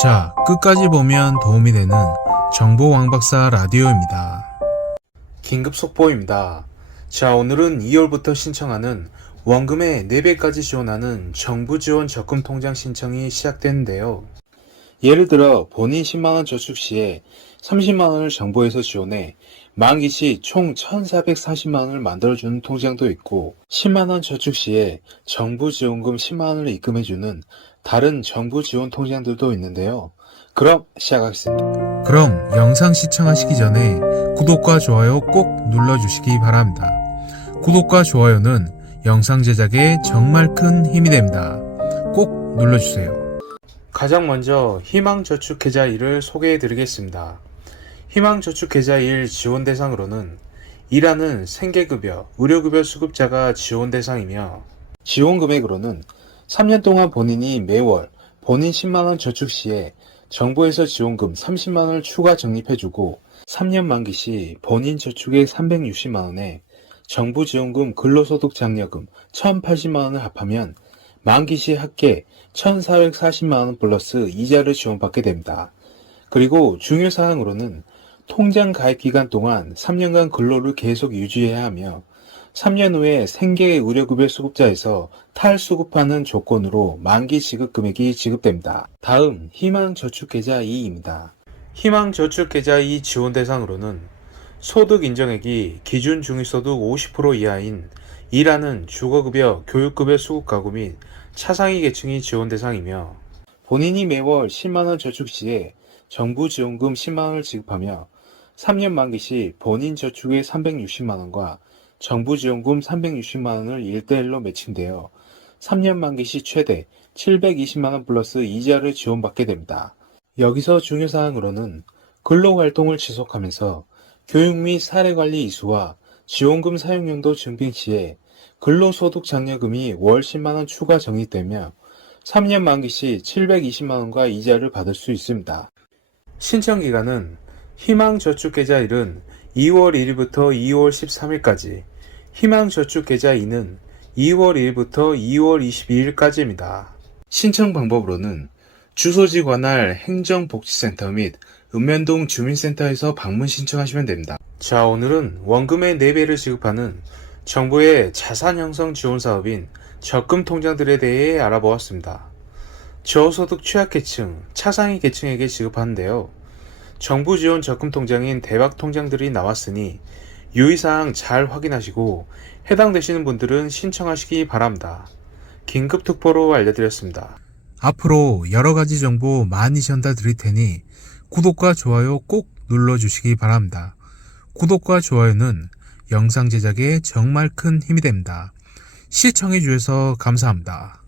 자, 끝까지 보면 도움이 되는 정보 왕박사 라디오입니다. 긴급 속보입니다. 자, 오늘은 2월부터 신청하는 원금의 4배까지 지원하는 정부 지원 적금 통장 신청이 시작되는데요. 예를 들어 본인 10만원 저축 시에 30만원을 정부에서 지원해 만기 시 총 1,440만원을 만들어주는 통장도 있고 10만원 저축 시에 정부 지원금 10만원을 입금해주는 다른 정부 지원 통장들도 있는데요. 그럼 시작하겠습니다. 그럼 영상 시청하시기 전에 구독과 좋아요 꼭 눌러주시기 바랍니다. 구독과 좋아요는 영상 제작에 정말 큰 힘이 됩니다. 꼭 눌러주세요. 가장 먼저 희망저축계좌 1을 소개해 드리겠습니다. 희망저축계좌 1 지원 대상으로는 일하는 생계급여, 의료급여 수급자가 지원 대상이며 지원 금액으로는 3년 동안 본인이 매월 본인 10만원 저축 시에 정부에서 지원금 30만원을 추가 적립해주고 3년 만기 시 본인 저축액 360만원에 정부 지원금 근로소득 장려금 1080만원을 합하면 만기 시 합계 1440만원 플러스 이자를 지원받게 됩니다. 그리고 중요사항으로는 통장 가입 기간 동안 3년간 근로를 계속 유지해야 하며 3년 후에 생계 의료급여 수급자에서 탈수급하는 조건으로 만기 지급 금액이 지급됩니다. 다음 희망저축계좌 2입니다. 희망저축계좌 2 지원 대상으로는 소득 인정액이 기준 중위소득 50% 이하인 일하는 주거급여, 교육급여 수급가구 및 차상위 계층이 지원 대상이며 본인이 매월 10만원 저축 시에 정부 지원금 10만원을 지급하며 3년 만기 시 본인 저축의 360만원과 정부 지원금 360만 원을 1대1로 매칭되어 3년 만기 시 최대 720만 원 플러스 이자를 지원받게 됩니다. 여기서 중요 사항으로는 근로 활동을 지속하면서 교육 및 사례 관리 이수와 지원금 사용용도 증빙 시에 근로소득 장려금이 월 10만 원 추가 적립되며 3년 만기 시 720만 원과 이자를 받을 수 있습니다. 신청 기간은 희망저축계좌 1은 2월 1일부터 2월 13일까지, 희망저축계좌 2는 2월 1일부터 2월 22일까지입니다. 신청 방법으로는 주소지 관할 행정복지센터 및 읍면동 주민센터에서 방문 신청하시면 됩니다. 자, 오늘은 원금의 4배를 지급하는 정부의 자산 형성 지원 사업인 적금 통장들에 대해 알아보았습니다. 저소득 취약계층, 차상위 계층에게 지급하는데요. 정부 지원 적금 통장인 대박 통장들이 나왔으니 유의사항 잘 확인하시고 해당되시는 분들은 신청하시기 바랍니다. 긴급 특보로 알려드렸습니다. 앞으로 여러 가지 정보 많이 전달 드릴 테니 구독과 좋아요 꼭 눌러주시기 바랍니다. 구독과 좋아요는 영상 제작에 정말 큰 힘이 됩니다. 시청해 주셔서 감사합니다.